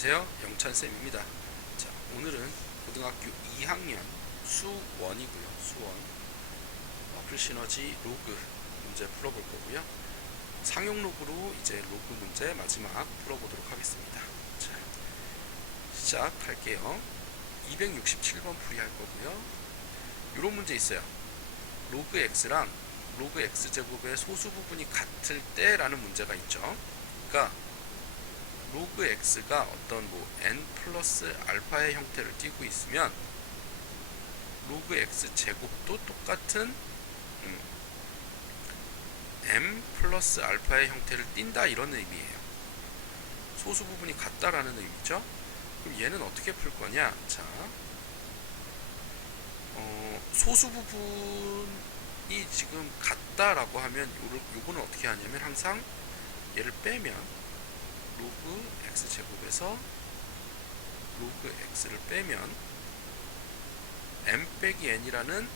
안녕하세요. 영찬쌤입니다. 자, 오늘은 고등학교 2학년 수1이고요. 수1 어플 시너지 로그 문제 풀어볼 거고요. 상용 로그로 이제 로그 문제 마지막 풀어보도록 하겠습니다. 자, 시작할게요. 267번 풀이할 거고요. 이런 문제 있어요. 로그 x랑 로그 x제곱의 소수 부분이 같을 때라는 문제가 있죠. 그러니까 로그 x가 어떤 n 플러스 알파의 형태를 띠고 있으면 로그 x 제곱도 똑같은 m 플러스 알파의 형태를 띈다, 이런 의미예요. 소수 부분이 같다라는 의미죠. 그럼 얘는 어떻게 풀 거냐? 자, 소수 부분이 지금 같다라고 하면 요거는 어떻게 하냐면 항상 얘를 빼면 로그 x 제곱에서 로그 x를 빼면 m 빼기 n이라는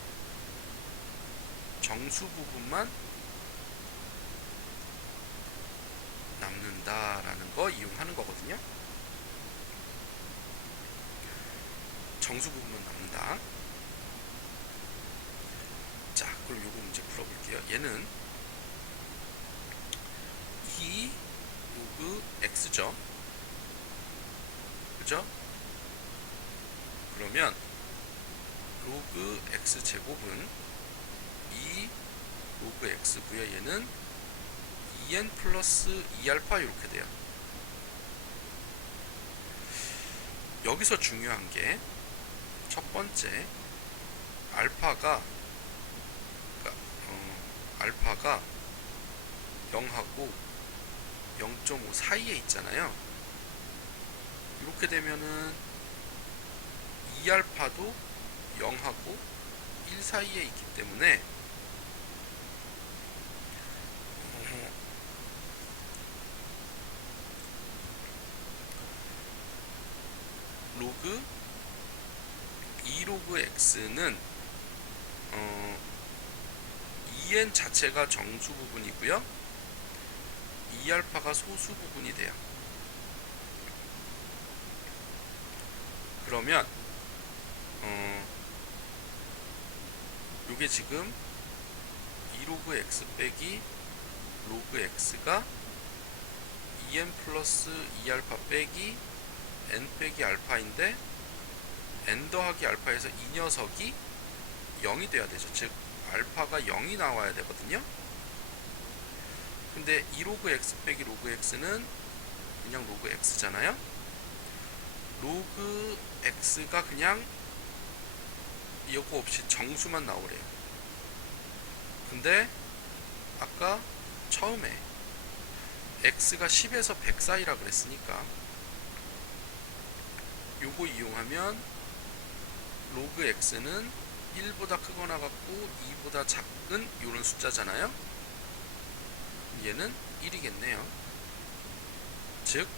정수 부분만 남는다라는 거 이용하는 거거든요. 정수 부분만 남는다. 자, 그럼 요거 문제 풀어볼게요. 얘는 이 로그 x죠. 그죠? 그러면 로그 x 제곱은 2 로그 x고요. 얘는 2n 플러스 2알파 이렇게 돼요. 여기서 중요한 게 첫 번째 알파가 알파가 0하고 0.5 사이에 있잖아요. 이렇게 되면은 2알파도 0하고 1 사이에 있기 때문에 로그 2로그 x는 2n 자체가 정수 부분이고요. 2알파가 소수 부분이 돼요. 그러면 요게 지금 2로그 x 빼기 로그 x가 2n 플러스 2알파 빼기 n 빼기 알파인데 n 더하기 알파에서 이 녀석이 0이 돼야 되죠. 즉 알파가 0이 나와야 되거든요. 근데 2로그 x 빼기 로그 x는 그냥 로그 x잖아요. 로그 x가 그냥 이거 없이 정수만 나오래요. 근데 아까 처음에 x가 10에서 100 사이라 그랬으니까 요거 이용하면 로그 x는 1보다 크거나 같고 2보다 작은 요런 숫자잖아요. 얘는 1이겠네요. 즉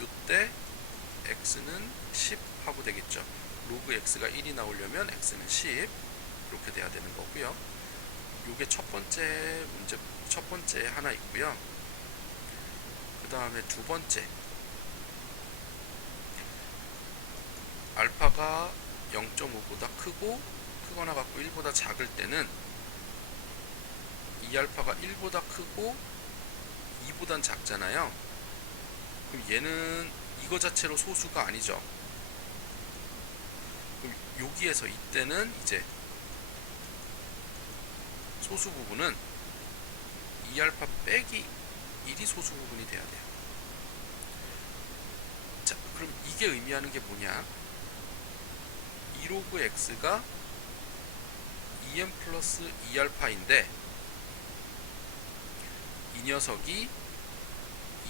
요때 x는 10 하고 되겠죠. 로그 x가 1이 나오려면 x는 10 이렇게 돼야 되는 거고요. 요게 첫 번째 문제, 첫 번째 하나 있고요. 그 다음에 두 번째, 알파가 0.5보다 크거나 같고 1보다 작을 때는 2알파가 1보다 크고 2보단 작잖아요. 그럼 얘는 이거 자체로 소수가 아니죠. 그럼 여기에서 이때는 이제 소수 부분은 2알파 빼기 1이 소수 부분이 돼야 돼요. 자, 그럼 이게 의미하는 게 뭐냐? 2로그 x가 2n 플러스 2알파인데 이 녀석이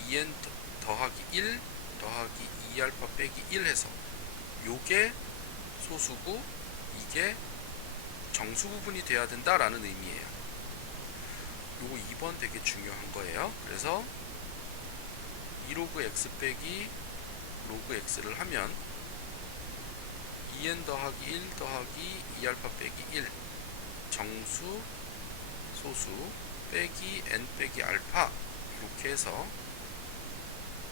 2n 더하기 1 더하기 2알파 빼기 1 해서 요게 소수고 이게 정수 부분이 돼야 된다라는 의미예요. 요거 2번 되게 중요한 거예요. 그래서 2로그 x 빼기 로그 x를 하면 2n 더하기 1 더하기 2알파 빼기 1 정수 소수 빼기 n 빼기 알파 이렇게 해서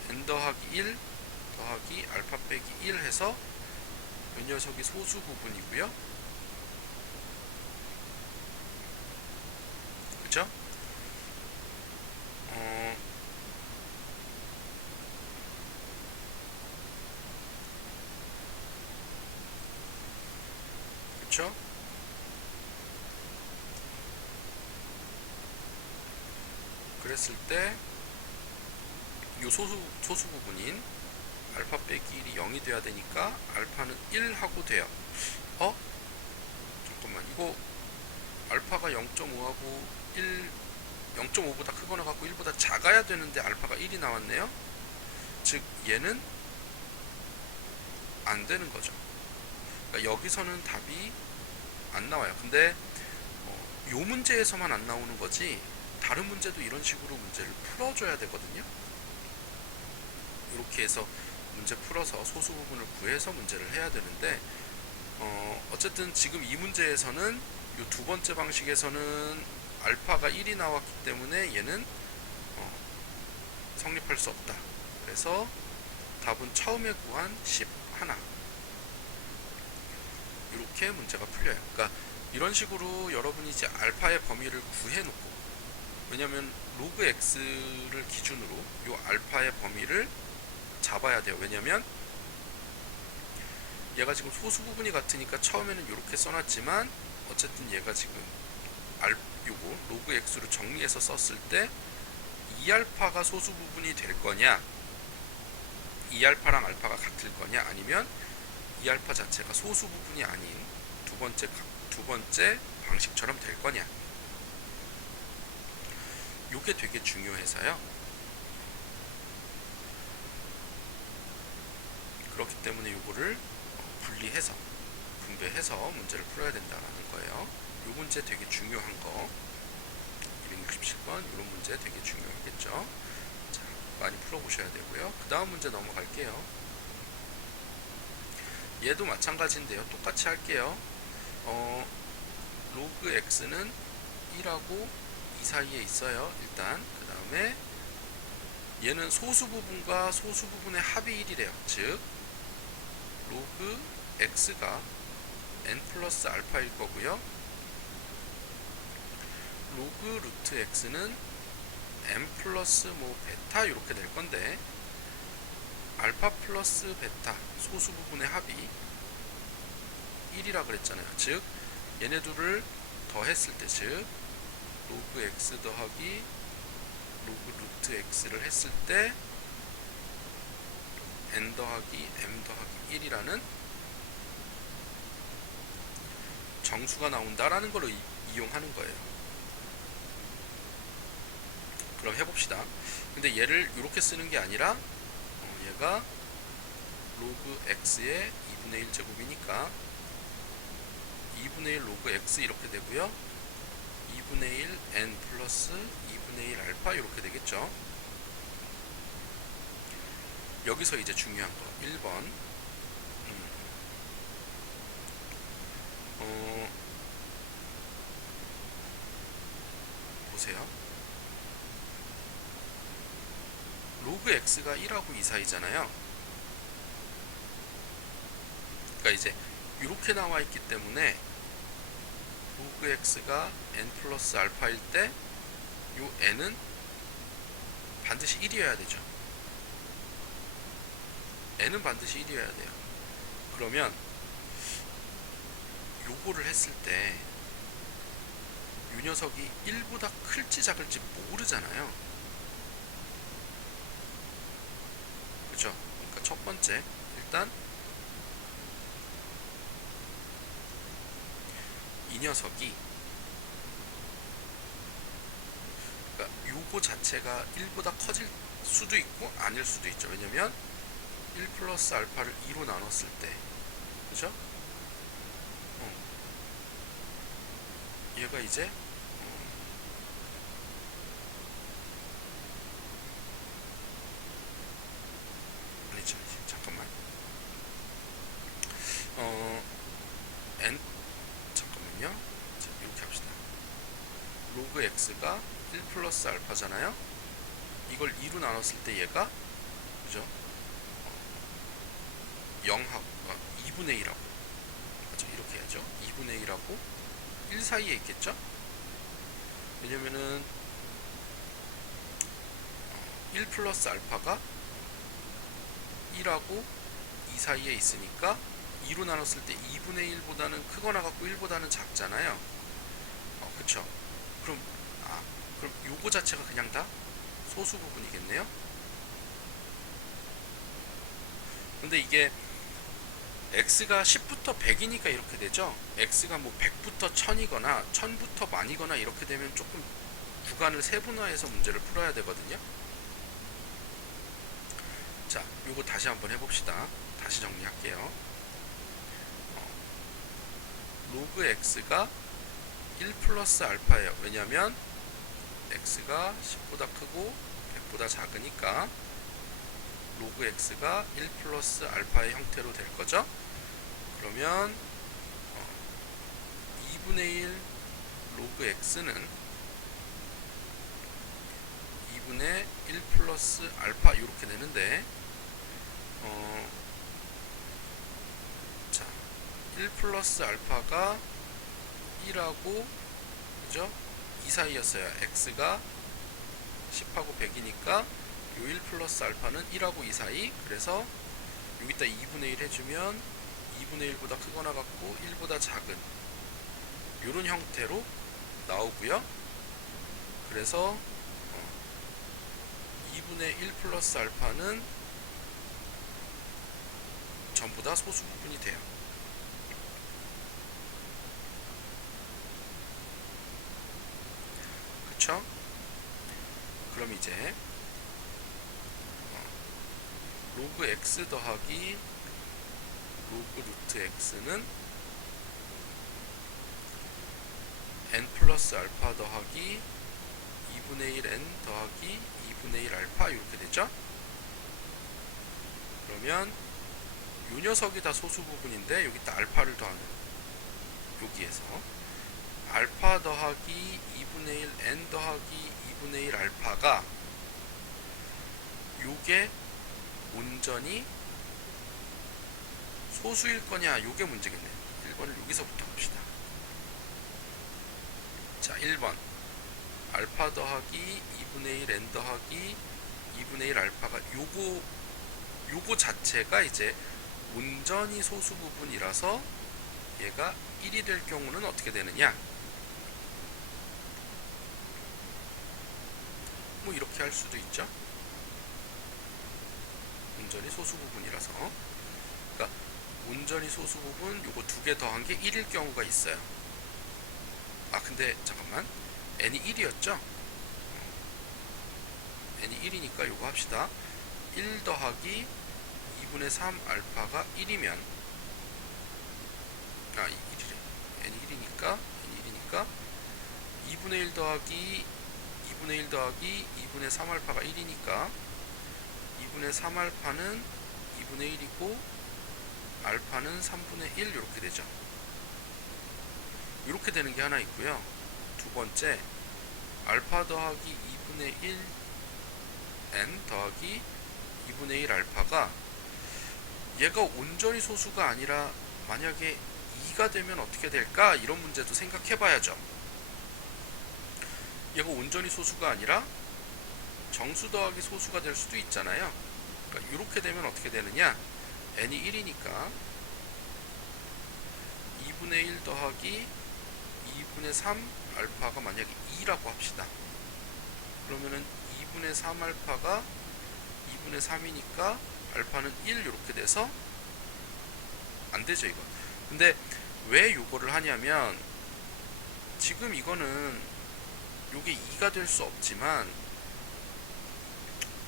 n 더하기 1 더하기 알파 빼기 1 해서 이 녀석이 소수 부분이고요. 그쵸? 그쵸? 그랬을 때 이 소수 부분인 알파 빼기 1이 0이 돼야 되니까 알파는 1 하고 돼요. 잠깐만, 이거 알파가 0.5하고 0.5보다 크거나 갖고 1보다 작아야 되는데 알파가 1이 나왔네요. 즉 얘는 안 되는 거죠. 그러니까 여기서는 답이 안 나와요. 근데 요 문제에서만 안 나오는 거지 다른 문제도 이런 식으로 문제를 풀어줘야 되거든요. 이렇게 해서 문제 풀어서 소수 부분을 구해서 문제를 해야 되는데 어쨌든 지금 이 문제에서는 이 두 번째 방식에서는 알파가 1이 나왔기 때문에 얘는 성립할 수 없다. 그래서 답은 처음에 구한 11 이렇게 문제가 풀려요. 그러니까 이런 식으로 여러분이 이제 알파의 범위를 구해놓고, 왜냐면 로그 x를 기준으로 이 알파의 범위를 잡아야 돼요. 왜냐면 얘가 지금 소수 부분이 같으니까 처음에는 이렇게 써놨지만 어쨌든 얘가 지금 요거 로그 x로 정리해서 썼을 때 2알파가 소수 부분이 될 거냐, 2알파랑 알파가 같을 거냐, 아니면 2알파 자체가 소수 부분이 아닌 두 번째 방식처럼 될 거냐. 요게 되게 중요해서요. 그렇기 때문에 요거를 분리해서 분배해서 문제를 풀어야 된다는 거예요. 요 문제 되게 중요한 거, 267번 이런 문제 되게 중요하겠죠. 자, 많이 풀어보셔야 되고요. 그 다음 문제 넘어갈게요. 얘도 마찬가지인데요. 똑같이 할게요. 로그 x는 1하고 2 사이에 있어요. 일단 그 다음에 얘는 소수 부분과 소수 부분의 합이 1이래요. 즉 로그 x가 n 플러스 알파일 거고요. 로그 루트 x는 m 플러스 베타 이렇게 될 건데, 알파 플러스 베타 소수 부분의 합이 1이라 그랬잖아요. 즉 얘네 둘을 더했을 때, 즉 로그 x 더하기 로그 루트 x를 했을 때 n 더하기 m 더하기 1이라는 정수가 나온다라는 걸 이용하는 거예요. 그럼 해봅시다. 근데 얘를 이렇게 쓰는 게 아니라 얘가 로그 x의 2분의 1 제곱이니까 2분의 1 로그 x 이렇게 되고요. 2분의 1 n 플러스 2분의 1 알파 이렇게 되겠죠. 여기서 이제 중요한 거 1번 보세요. 로그 x가 1하고 2 사이잖아요. 그러니까 이제 이렇게 나와 있기 때문에 로그 x가 n 플러스 알파일 때 요 n은 반드시 1이어야 되죠. n은 반드시 1이어야 돼요. 그러면 요거를 했을 때 이 녀석이 1보다 클지 작을지 모르잖아요. 그죠? 그러니까 첫 번째, 일단 이 녀석이, 그러니까 요거 자체가 1보다 커질 수도 있고 아닐 수도 있죠. 왜냐면 1 플러스 알파를 2로 나눴을 때, 그죠? 얘가 이제 아니죠. 잠깐만. n 잠깐만요. 자, 이렇게 합시다. 로그 x가 1 플러스 알파잖아요. 이걸 2로 나눴을 때 얘가, 그죠? 0하고 2분의 1하고 맞죠? 이렇게 해야죠. 2분의 1하고 1 사이에 있겠죠? 왜냐면은 1 플러스 알파가 1하고 2 사이에 있으니까 2로 나눴을 때 2분의 1보다는 크거나 같고 1보다는 작잖아요. 그쵸? 그럼 그럼 요거 자체가 그냥 다 소수 부분이겠네요. 근데 이게 x가 10부터 100이니까 이렇게 되죠. x가 뭐 100부터 1000이거나 1000부터 만이거나 이렇게 되면 조금 구간을 세분화해서 문제를 풀어야 되거든요. 자, 요거 다시 한번 해봅시다. 다시 정리할게요. 로그 x가 1 플러스 알파예요. 왜냐면 x가 10보다 크고 100보다 작으니까 로그 x가 1 플러스 알파의 형태로 될 거죠. 그러면 2분의 1 로그 x는 2분의 1 플러스 알파 이렇게 되는데 자, 1 플러스 알파가 1하고 그죠? 2 사이였어요. x가 10하고 100이니까 요 1 플러스 알파는 1하고 2 사이. 그래서 여기다 2분의 1 해주면 2분의 1보다 크거나 같고 1보다 작은 요런 형태로 나오고요. 그래서 2분의 1 플러스 알파는 전부 다 소수 부분이 돼요. 그쵸? 그럼 이제 로그 x 더하기 로그 루트 x는 n 플러스 알파 더하기 2분의 1 n 더하기 2분의 1 알파 이렇게 되죠? 그러면 요 녀석이 다 소수 부분인데 여기다 알파를 더하는 여기에서 알파 더하기 2분의 1 n 더하기 2분의 1 알파가 요게 온전히 소수일 거냐 요게 문제겠네요. 1번을 여기서부터 봅시다. 자, 1번 알파 더하기 2분의 1 n 더하기 2분의 1 알파가 요거 자체가 이제 온전히 소수 부분이라서 얘가 1이 될 경우는 어떻게 되느냐, 뭐 이렇게 할 수도 있죠. 온전히 소수 부분이라서. 그러니까 온전히 소수 부분 요거 두 개 더한 게 1일 경우가 있어요. 근데 잠깐만, n이 1이었죠? n이 1이니까 요거 합시다. 1 더하기 2분의 3 알파가 1이면 1이래. n이 1이니까 2분의 1 더하기 2분의 1 더하기 2분의 3 알파가 1이니까 2분의 3 알파는 2분의 1이고 알파는 3분의 1 이렇게 되죠. 이렇게 되는 게 하나 있고요. 두 번째, 알파 더하기 2분의 1 n 더하기 2분의 1 알파가 얘가 온전히 소수가 아니라 만약에 2가 되면 어떻게 될까? 이런 문제도 생각해 봐야죠. 얘가 온전히 소수가 아니라 정수 더하기 소수가 될 수도 있잖아요. 그러니까 이렇게 되면 어떻게 되느냐, n이 1이니까 2분의 1 더하기 2분의 3 알파가 만약에 2라고 합시다. 그러면은 2분의 3 알파가 2분의 3이니까 알파는 1 이렇게 돼서 안 되죠, 이거. 근데 왜 요거를 하냐면 지금 이거는 요게 2가 될 수 없지만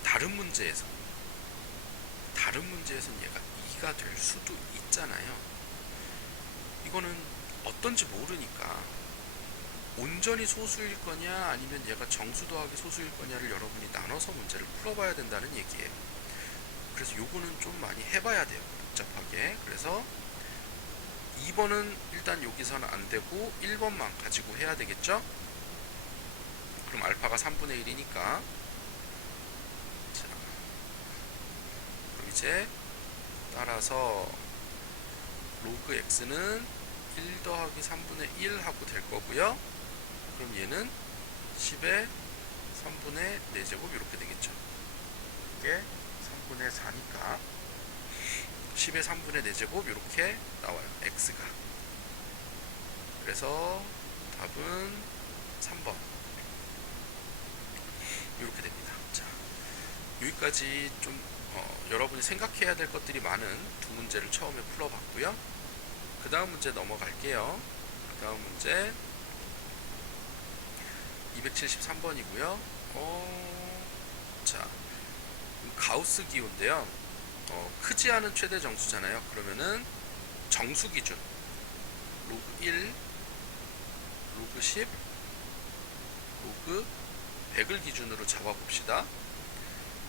다른 문제에서는 얘가 2가 될 수도 있잖아요. 이거는 어떤지 모르니까 온전히 소수일 거냐 아니면 얘가 정수 더하기 소수일 거냐를 여러분이 나눠서 문제를 풀어봐야 된다는 얘기예요. 그래서 요거는 좀 많이 해봐야 돼요, 복잡하게. 그래서 2번은 일단 여기서는 안 되고 1번만 가지고 해야 되겠죠? 그럼 알파가 3분의 1이니까 자, 그럼 이제 따라서 로그 x는 1 더하기 3분의 1 하고 될 거고요. 그럼 얘는 10의 3분의 4제곱 이렇게 되겠죠. 이게 3분의 4니까 10의 3분의 4제곱 이렇게 나와요. x가. 그래서 답은 3번 이렇게 됩니다. 자, 여기까지 좀 여러분이 생각해야 될 것들이 많은 두 문제를 처음에 풀어봤고요. 그 다음 문제 넘어갈게요. 그 다음 문제 273번이고요. 자, 가우스 기호인데요. 크지 않은 최대 정수잖아요. 그러면은 정수 기준 로그 1, 로그 10, 로그 100을 기준으로 잡아봅시다.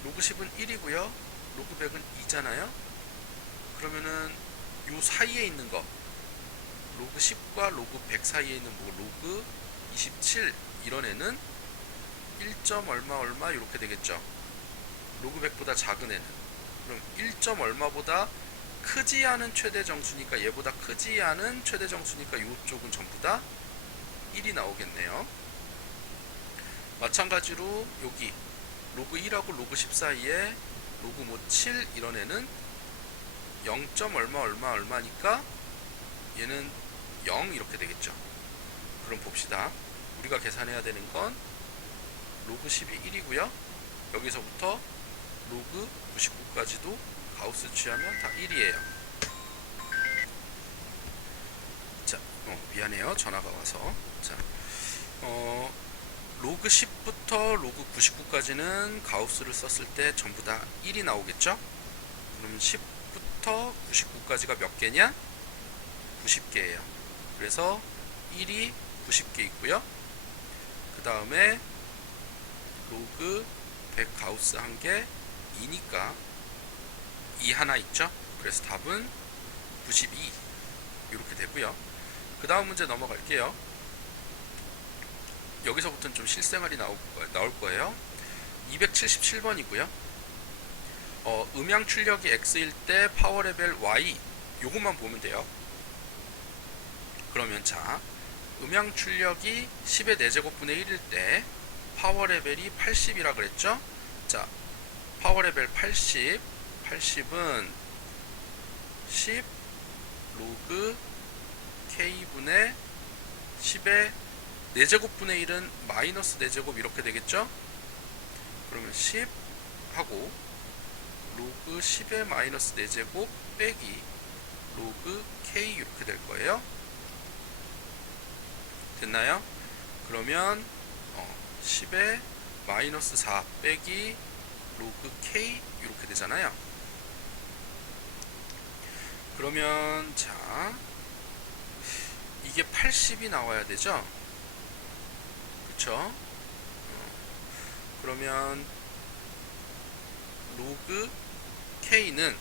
로그 10은 1이고요. 로그 100은 2잖아요. 그러면은 요 사이에 있는 거 로그 10과 로그 100 사이에 있는 뭐 로그 27 이런 애는 1점 얼마 얼마 이렇게 되겠죠. 로그 100보다 작은 애는 그럼 1점 얼마보다 크지 않은 최대 정수니까 얘보다 크지 않은 최대 정수니까 이쪽은 전부 다 1이 나오겠네요. 마찬가지로 여기 로그 1하고 로그 10 사이에 로그 뭐 7 이런 애는 0점 얼마 얼마 얼마니까 얘는 0 이렇게 되겠죠. 그럼 봅시다. 우리가 계산해야 되는 건 로그 10이 1이고요. 여기서부터 로그 99까지도 가우스 취하면 다 1이에요. 자, 미안해요. 전화가 와서. 자, 로그 10부터 로그 99까지는 가우스를 썼을 때 전부 다 1이 나오겠죠? 그럼 10부터 99까지가 몇 개냐? 90개예요. 그래서 1이 90개 있고요. 그 다음에 로그 100 가우스 한 개 2니까 2 하나 있죠? 그래서 답은 92 이렇게 되고요. 그 다음 문제 넘어갈게요. 여기서부터는 좀 실생활이 나올 거예요. 277번이고요. 음향 출력이 X일 때 파워 레벨 Y 요것만 보면 돼요. 그러면 자, 음향 출력이 10의 4제곱분의 1일 때 파워 레벨이 80이라 그랬죠? 자, 파워 레벨 80은 10 로그 K분의 10의 4제곱분의 1은 마이너스 4제곱 이렇게 되겠죠? 그러면 10 하고 로그 10의 마이너스 4제곱 빼기 로그 K 이렇게 될 거예요. 됐나요? 그러면 10의 마이너스 4 빼기 로그 K 이렇게 되잖아요. 그러면 자, 이게 80이 나와야 되죠? 그쵸? 그러면 로그 K는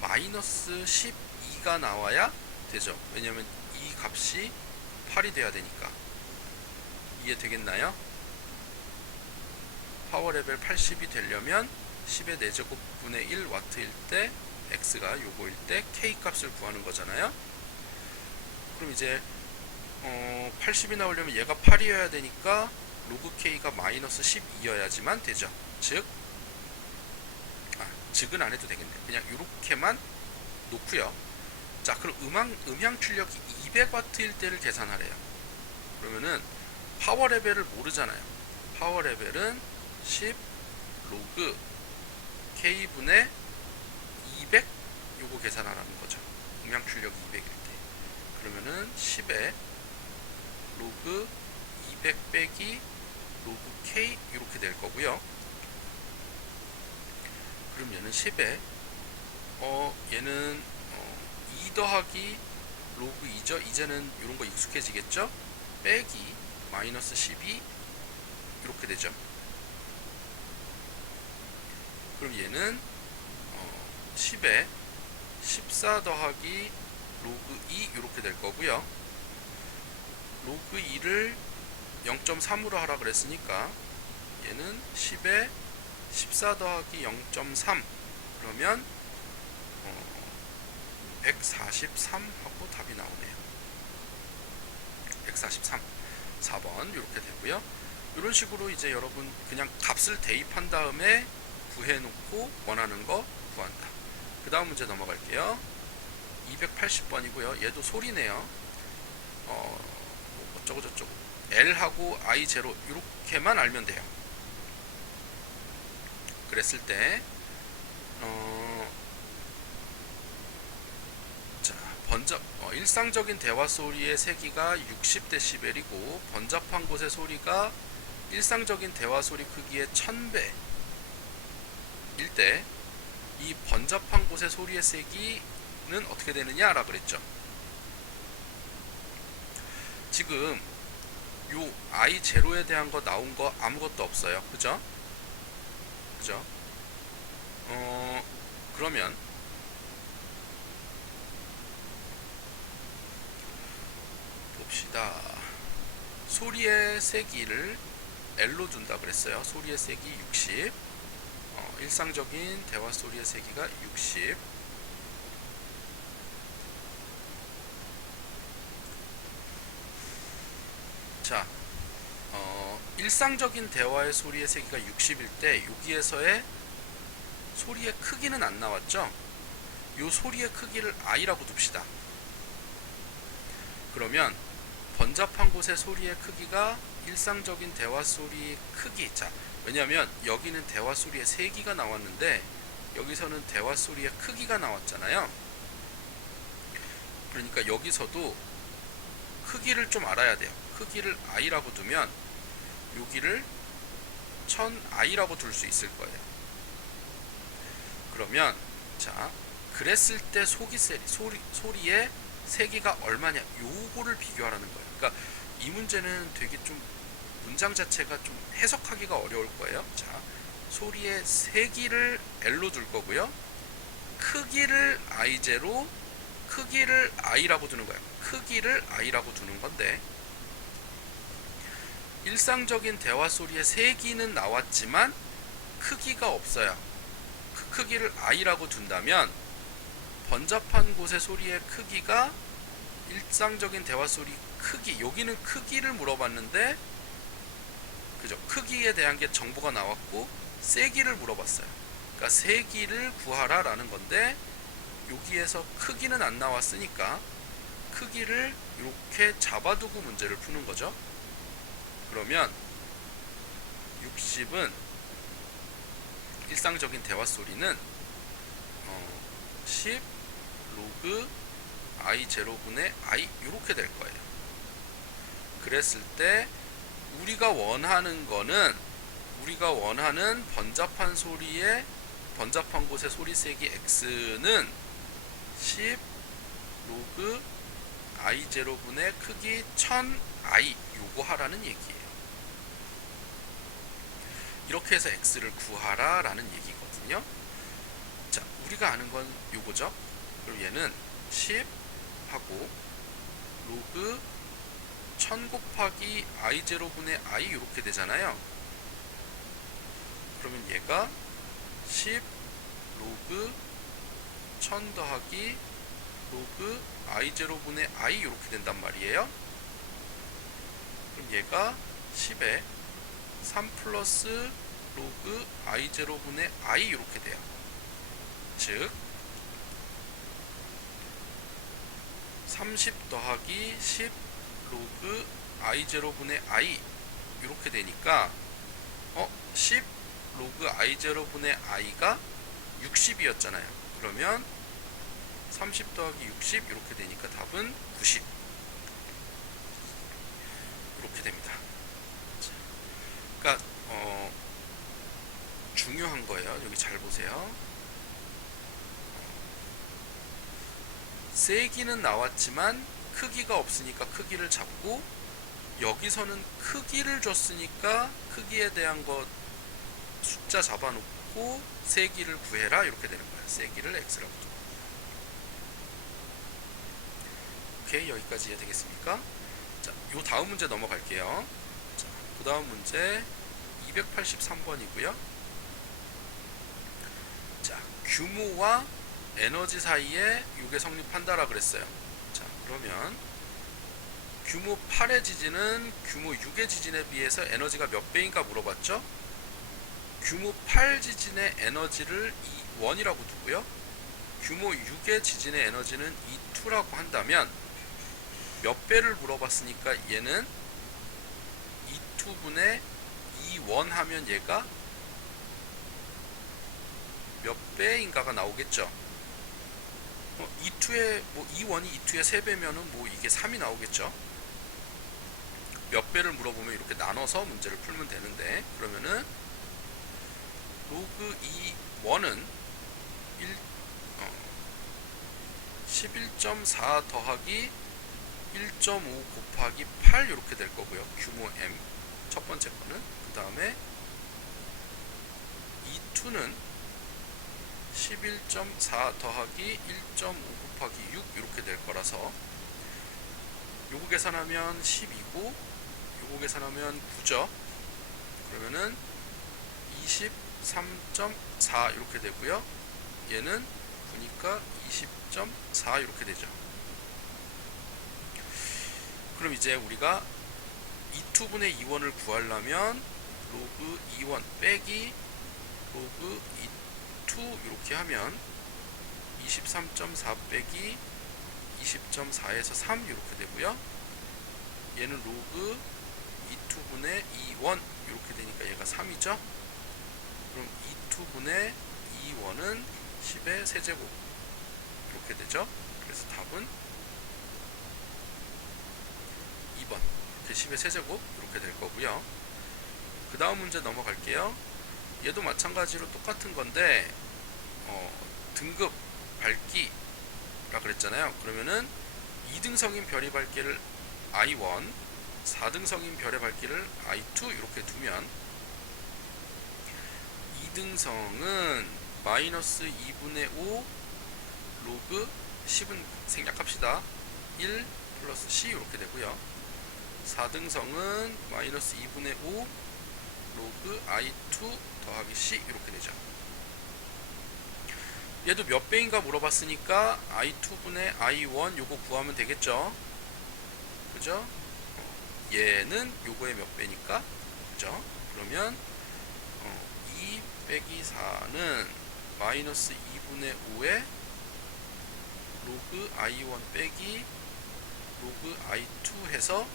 마이너스 12가 나와야 되죠. 왜냐면 이 값이 8이 돼야 되니까. 이해되겠나요? 파워 레벨 80이 되려면 10의 4제곱분의 1 와트일 때 X가 요거일 때 K 값을 구하는 거잖아요. 그럼 이제 80이 나오려면 얘가 8이어야 되니까 로그 K가 마이너스 12여야지만 되죠. 즉은 안 해도 되겠네. 그냥 이렇게만 놓고요. 자, 그럼 음향 출력이 200W일 때를 계산하래요. 그러면은 파워 레벨을 모르잖아요. 파워 레벨은 10 로그 K분의 200 요거 계산하라는 거죠. 음향 출력이 200일 때. 그러면은 10에 로그 200 빼기 로그 K 이렇게 될 거고요. 그럼 얘는 10에 얘는 2 더하기 로그 2죠. 이제는 이런 거 익숙해지겠죠? 빼기 마이너스 12 이렇게 되죠. 그럼 얘는 10에 14 더하기 로그 2 이렇게 될 거고요. 로그 2를 0.3으로 하라 그랬으니까 얘는 10에 14 더하기 0.3 그러면 143 하고 답이 나오네요. 143 4번 이렇게 되고요. 이런 식으로 이제 여러분 그냥 값을 대입한 다음에 구해놓고 원하는 거 구한다. 그 다음 문제 넘어갈게요. 280번이고요. 얘도 소리네요. 어쩌고 저쩌고 L하고 I0 이렇게만 알면 돼요. 그랬을 때 일상적인 대화 소리의 세기가 60dB이고 번잡한 곳의 소리가 일상적인 대화 소리 크기의 1000배일 때 이 번잡한 곳의 소리의 세기는 어떻게 되느냐 라고 그랬죠. 지금 요 I0에 대한 거 나온 거 아무것도 없어요. 그죠? 그러면 봅시다. 소리의 세기를 L로 둔다 그랬어요. 소리의 세기 60. 일상적인 대화 소리의 세기가 60. 자, 일상적인 대화의 소리의 세기가 60일 때 여기에서의 소리의 크기는 안 나왔죠? 이 소리의 크기를 I라고 둡시다. 그러면 번잡한 곳의 소리의 크기가 일상적인 대화 소리의 크기. 자, 왜냐하면 여기는 대화 소리의 세기가 나왔는데 여기서는 대화 소리의 크기가 나왔잖아요. 그러니까 여기서도 크기를 좀 알아야 돼요. 크기를 I라고 두면 여기를 1000I라고 둘 수 있을 거예요. 그러면 자, 그랬을 때 소리의 세기가 얼마냐 요거를 비교하라는 거예요. 그러니까 이 문제는 되게 좀 문장 자체가 좀 해석하기가 어려울 거예요. 자, 소리의 세기를 L로 둘 거고요. 크기를 I0, 크기를 I라고 두는 거예요. 크기를 I라고 두는 건데 일상적인 대화 소리의 세기는 나왔지만 크기가 없어요. 그 크기를 I라고 둔다면 번잡한 곳의 소리의 크기가 일상적인 대화 소리 크기, 여기는 크기를 물어봤는데 그죠? 크기에 대한 게 정보가 나왔고 세기를 물어봤어요. 그러니까 세기를 구하라 라는 건데 여기에서 크기는 안 나왔으니까 크기를 이렇게 잡아두고 문제를 푸는 거죠. 그러면 60은 일상적인 대화 소리는 10 로그 I0분의 I 이렇게 될 거예요. 그랬을 때 우리가 원하는 번잡한 곳의 소리 세기 X는 10 로그 I0분의 크기 1000I 요거 하라는 얘기예요. 이렇게 해서 X를 구하라 라는 얘기거든요. 자, 우리가 아는 건 요거죠. 그럼 얘는 10 하고 로그 1000 곱하기 I0분의 I 이렇게 되잖아요. 그러면 얘가 10 로그 1000 더하기 로그 I0분의 I 이렇게 된단 말이에요. 그럼 얘가 10에 3 플러스 로그 I0분의 I 이렇게 돼요. 즉 30 더하기 10 로그 I0분의 I 이렇게 되니까 10 로그 I0분의 I가 60이었잖아요. 그러면 30 더하기 60 이렇게 되니까 답은 90 이렇게 됩니다. 그러니까 중요한 거예요. 여기 잘 보세요. 세기는 나왔지만 크기가 없으니까 크기를 잡고 여기서는 크기를 줬으니까 크기에 대한 거 숫자 잡아놓고 세기를 구해라 이렇게 되는 거예요. 세기를 X라고 줘. 오케이, 여기까지 이해되겠습니까? 자, 요 다음 문제 넘어갈게요. 자, 그 다음 문제 283번이고요. 자, 규모와 에너지 사이에 이게 성립한다라 그랬어요. 자, 그러면 규모 8의 지진은 규모 6의 지진에 비해서 에너지가 몇 배인가 물어봤죠? 규모 8 지진의 에너지를 E1이라고 두고요. 규모 6의 지진의 에너지는 E2라고 한다면 몇 배를 물어봤으니까 얘는 E2분의 E1 하면 얘가 몇 배인가가 나오겠죠. E2의 E1이 E2의 3배면은 이게 3이 나오겠죠. 몇 배를 물어보면 이렇게 나눠서 문제를 풀면 되는데, 그러면은 로그 E1은 11.4 더하기 1.5 곱하기 8 이렇게 될 거고요. 규모 M 첫 번째 거는. 그 다음에 E2는 11.4 더하기 1.5 곱하기 6 이렇게 될 거라서 요거 계산하면 12고 요거 계산하면 9죠. 그러면은 23.4 이렇게 되고요. 얘는 9니까 20.4 이렇게 되죠. 그럼 이제 우리가 E2분의 E1을 구하려면 로그 E1 빼기 로그 E2 이렇게 하면 23.4 빼기 20.4에서 3 이렇게 되고요. 얘는 로그 E2분의 E1 이렇게 되니까 얘가 3이죠. 그럼 E2분의 E1은 10의 세제곱 이렇게 되죠. 그래서 답은 2번 이렇게 10의 세제곱 이렇게 될 거고요. 그 다음 문제 넘어갈게요. 얘도 마찬가지로 똑같은 건데 등급 밝기라 그랬잖아요. 그러면은 2등성인 별의 밝기를 I1, 4등성인 별의 밝기를 I2 이렇게 두면 2등성은 마이너스 2분의 5 로그 10은 생략합시다. 1 플러스 C 이렇게 되고요. 4등성은 마이너스 2분의 5 로그 I2 더하기 C 이렇게 되죠. 얘도 몇 배인가 물어봤으니까 I2분의 I1 요거 구하면 되겠죠. 그죠? 얘는 요거의 몇 배니까, 그죠? 그러면 2 빼기 4는 마이너스 2분의 5에 로그 I1 빼기 로그 I2 해서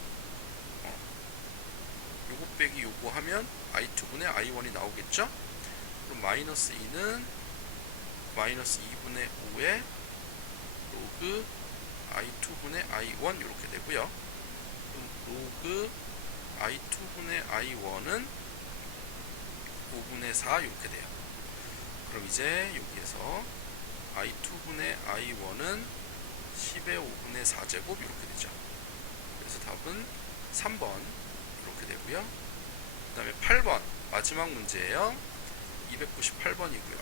요거 빼기 요거 하면 I2분의 I1이 나오겠죠? 그럼 마이너스 2는 마이너스 2분의 5에 로그 I2분의 I1 이렇게 되고요. 그럼 로그 I2분의 I1은 5분의 4 이렇게 돼요. 그럼 이제 여기에서 I2분의 I1은 10의 5분의 4제곱 이렇게 되죠. 그래서 답은 3번 이렇게 되고요. 그 다음에 8번 마지막 문제예요. 298번이고요.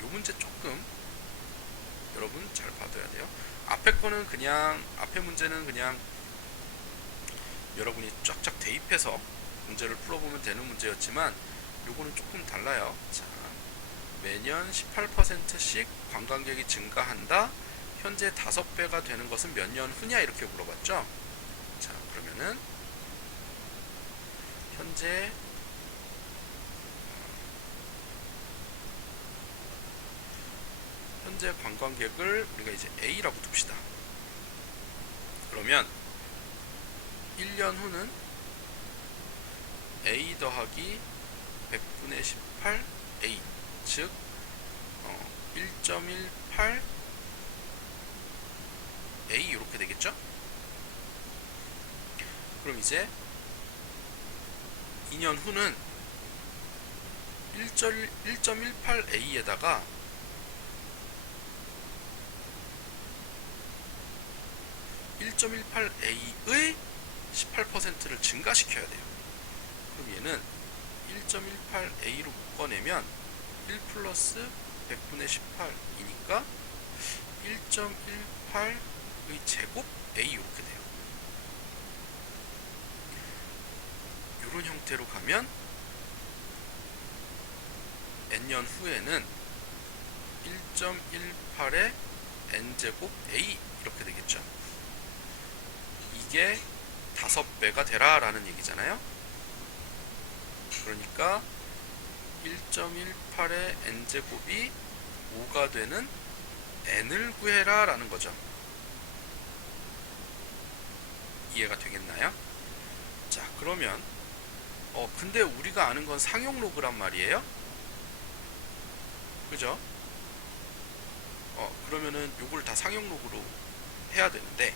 요 문제 조금 여러분 잘 봐둬야 돼요. 앞에 거는 그냥 앞에 문제는 그냥 여러분이 쫙쫙 대입해서 문제를 풀어보면 되는 문제였지만 요거는 조금 달라요. 자, 매년 18%씩 관광객이 증가한다. 현재 5배가 되는 것은 몇 년 후냐 이렇게 물어봤죠. 자, 그러면은 현재 관광객을 우리가 이제 A라고 둡시다. 그러면 1년 후는 A 더하기 100분의 18 A, 즉 1.18 A 이렇게 되겠죠? 그럼 이제 2년 후는 1.18 A에다가 1.18A의 18%를 증가시켜야 돼요. 그럼 얘는 1.18A로 묶어내면 1 플러스 100분의 18이니까 1.18의 제곱 A 이렇게 돼요. 이런 형태로 가면 N년 후에는 1.18의 n제곱 a 이렇게 되겠죠. 이게 5배가 되라 라는 얘기잖아요. 그러니까 1.18의 n제곱이 5가 되는 n을 구해라 라는 거죠. 이해가 되겠나요? 자, 그러면 근데 우리가 아는 건 상용 로그란 말이에요. 그죠? 그러면은 요걸 다 상용 로그로 해야 되는데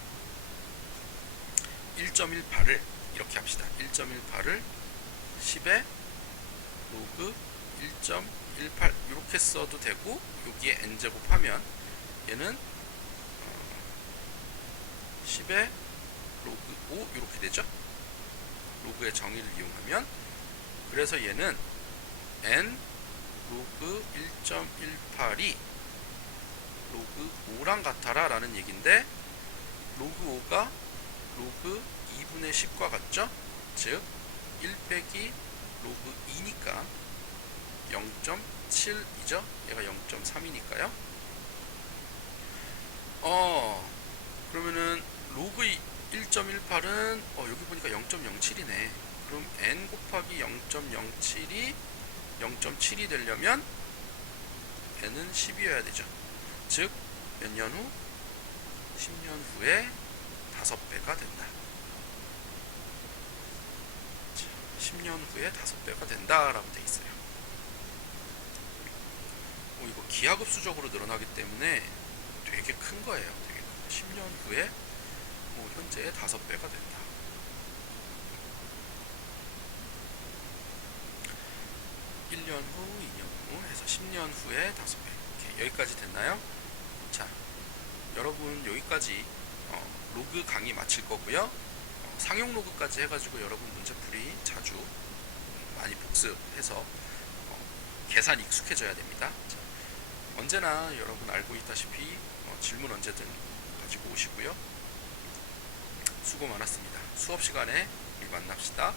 1.18을 이렇게 합시다. 1.18을 10의 로그 1.18 이렇게 써도 되고, 여기에 n제곱 하면 얘는 10의 로그 5 이렇게 되죠. 로그의 정의를 이용하면, 그래서 얘는 n 로그 1.18이 로그 5랑 같아라 라는 얘기인데, 로그 5가 로그 2분의 10과 같죠? 즉 1 빼기 로그 2니까 0.7이죠? 얘가 0.3이니까요. 그러면은 로그 1.18은 여기 보니까 0.07이네. 그럼 n 곱하기 0.07이 0.7이 되려면 n은 10이어야 되죠. 즉 몇 년 후? 10년 후에 5배가 된다. 10년 후에 5배가 된다라고 되어 있어요. 이거 기하급수적으로 늘어나기 때문에 되게 큰 거예요. 되게 큰 거. 10년 후에 현재의 5배가 된다. (1년) 후, 2년 후 해서 10년 후에 5배. 여기까지 됐나요? 자, 여러분 여기까지 로그 강의 마칠 거고요. 상용 로그까지 해가지고 여러분 문제풀이 자주 많이 복습해서 계산 익숙해져야 됩니다. 자, 언제나 여러분 알고 있다시피 질문 언제든 가지고 오시고요. 수고 많았습니다. 수업 시간에 우리 만납시다.